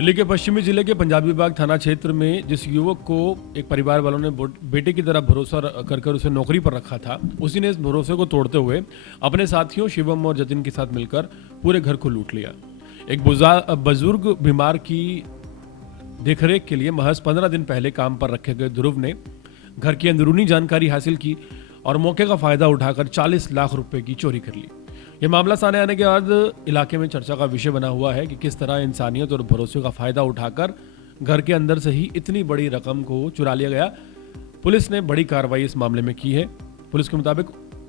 दिल्ली के पश्चिमी जिले के पंजाबी बाग थाना क्षेत्र में जिस युवक को एक परिवार वालों ने बेटे की तरह भरोसा कर उसे नौकरी पर रखा था, उसी ने इस भरोसे को तोड़ते हुए अपने साथियों शिवम और जतिन के साथ मिलकर पूरे घर को लूट लिया। एक बुजुर्ग बीमार की देखरेख के लिए महज 15 दिन पहले काम पर रखे गए ध्रुव ने घर की अंदरूनी जानकारी हासिल की और मौके का फायदा उठाकर 40 लाख रुपए की चोरी कर ली। यह मामला सामने आने के बाद इलाके में चर्चा का विषय बना हुआ है कि किस तरह इंसानियत और भरोसे का फायदा उठाकर घर के अंदर से ही इतनी बड़ी रकम को चुरा लिया गया। पुलिस ने बड़ी कार्रवाई इस मामले में की है। पुलिस के मुताबिक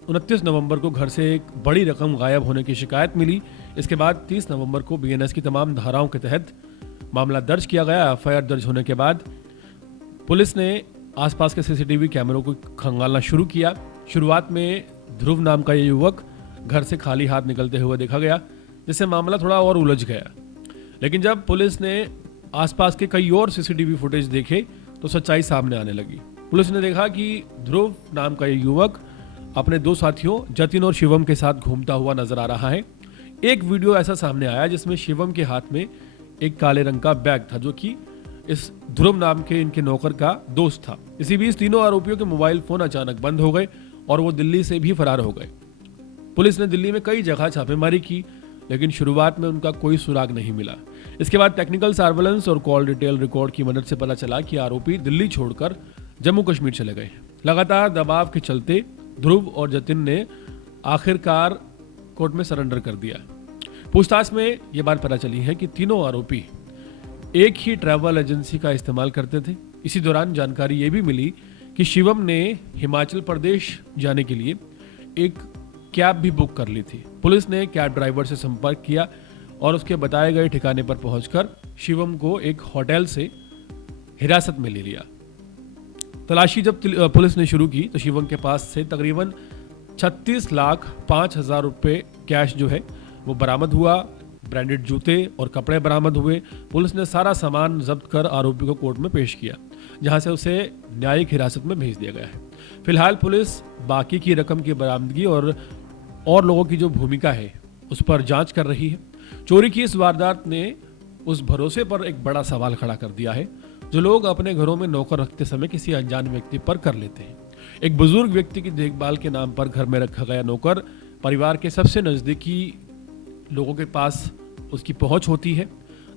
29 नवंबर को घर से एक बड़ी रकम गायब होने की शिकायत मिली। इसके बाद 30 नवंबर को बीएनएस की तमाम धाराओं के तहत मामला दर्ज किया गया। एफआईआर दर्ज होने के बाद पुलिस ने आसपास के सीसीटीवी कैमरों को खंगालना शुरू किया। शुरुआत में ध्रुव नाम का ये युवक घर से खाली हाथ निकलते हुए देखा गया, जिससे मामला थोड़ा और उलझ गया। लेकिन जब पुलिस ने आसपास के कई और सीसीटीवी फुटेज देखे तो सच्चाई सामने आने लगी। पुलिस ने देखा कि ध्रुव नाम का ये युवक अपने दो साथियों जतिन और शिवम के साथ घूमता हुआ नजर आ रहा है। एक वीडियो ऐसा सामने आया जिसमें शिवम के हाथ में एक काले रंग का बैग था, जो कि इस ध्रुव नाम के इनके नौकर का दोस्त था। इसी बीच तीनों आरोपियों के मोबाइल फोन अचानक बंद हो गए और वो दिल्ली से भी फरार हो गए। पुलिस ने दिल्ली में कई जगह छापेमारी की, लेकिन शुरुआत में उनका कोई सुराग नहीं मिला। इसके बाद टेक्निकल सर्वेलेंस और कॉल डिटेल रिकॉर्ड की मदद से पता चला कि आरोपी दिल्ली छोड़कर जम्मू कश्मीर चले गए। लगातार दबाव के चलते ध्रुव और जतिन ने आखिरकार कोर्ट में सरेंडर कर दिया। पूछताछ में यह बात पता चली है कि तीनों आरोपी एक ही ट्रैवल एजेंसी का इस्तेमाल करते थे। इसी दौरान जानकारी ये भी मिली कि शिवम ने हिमाचल प्रदेश जाने के लिए एक कैब भी बुक कर ली थी। पुलिस ने कैब ड्राइवर से संपर्क किया और उसके बताए गए ठिकाने पर पहुंचकर शिवम को एक होटल से हिरासत में ले लिया। तलाशी जब पुलिस ने शुरू की तो शिवम के पास से तकरीबन 36,05,000 रुपए कैश जो है वो बरामद हुआ। ब्रांडेड जूते और कपड़े बरामद हुए। पुलिस ने सारा सामान जब्त कर आरोपी को कोर्ट में पेश किया, जहां से उसे न्यायिक हिरासत में भेज दिया गया है। फिलहाल पुलिस बाकी की रकम की बरामदगी और लोगों की जो भूमिका है उस पर जांच कर रही है। चोरी की इस वारदात ने उस भरोसे पर एक बड़ा सवाल खड़ा कर दिया है जो लोग अपने घरों में नौकर रखते समय किसी अनजान व्यक्ति पर कर लेते हैं। एक बुजुर्ग व्यक्ति की देखभाल के नाम पर घर में रखा गया नौकर परिवार के सबसे नजदीकी लोगों के पास उसकी पहुंच होती है।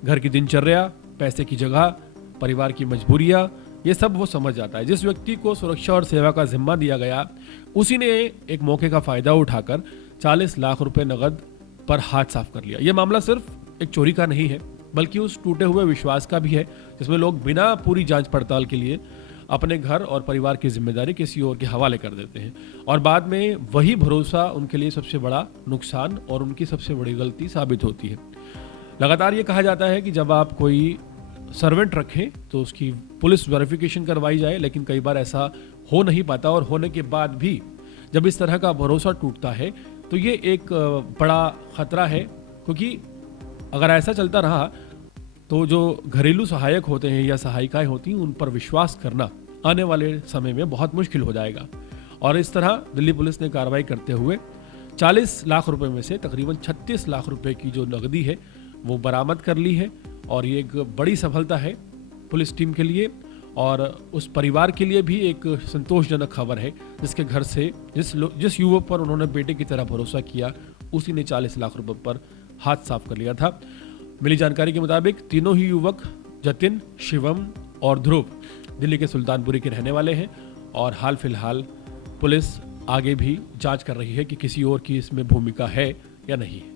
घर की दिनचर्या, पैसे की जगह, परिवार की मजबूरियां, ये सब वो समझ जाता है। जिस व्यक्ति को सुरक्षा और सेवा का जिम्मा दिया गया, उसी ने एक मौके का फायदा उठाकर 40 लाख रुपए नगद पर हाथ साफ कर लिया। यह मामला सिर्फ एक चोरी का नहीं है, बल्कि उस टूटे हुए विश्वास का भी है जिसमें लोग बिना पूरी जांच पड़ताल के लिए अपने घर और परिवार की जिम्मेदारी किसी और के हवाले कर देते हैं और बाद में वही भरोसा उनके लिए सबसे बड़ा नुकसान और उनकी सबसे बड़ी गलती साबित होती है। लगातार ये कहा जाता है कि जब आप कोई सर्वेंट रखें तो उसकी पुलिस वेरिफिकेशन करवाई जाए, लेकिन कई बार ऐसा हो नहीं पाता और होने के बाद भी जब इस तरह का भरोसा टूटता है तो ये एक बड़ा खतरा है, क्योंकि अगर ऐसा चलता रहा तो जो घरेलू सहायक होते हैं या सहायिकाएं होती हैं उन पर विश्वास करना आने वाले समय में बहुत मुश्किल हो जाएगा। और इस तरह दिल्ली पुलिस ने कार्रवाई करते हुए 40 लाख रुपए में से तकरीबन 36 लाख रुपए की जो नकदी है वो बरामद कर ली है और ये एक बड़ी सफलता है पुलिस टीम के लिए और उस परिवार के लिए भी एक संतोषजनक खबर है जिसके घर से जिस युवक पर उन्होंने बेटे की तरह भरोसा किया उसी ने 40 लाख रुपए पर हाथ साफ कर लिया था। मिली जानकारी के मुताबिक तीनों ही युवक जतिन, शिवम और ध्रुव दिल्ली के सुल्तानपुरी के रहने वाले हैं और हाल फिलहाल पुलिस आगे भी जांच कर रही है कि किसी और की इसमें भूमिका है या नहीं है।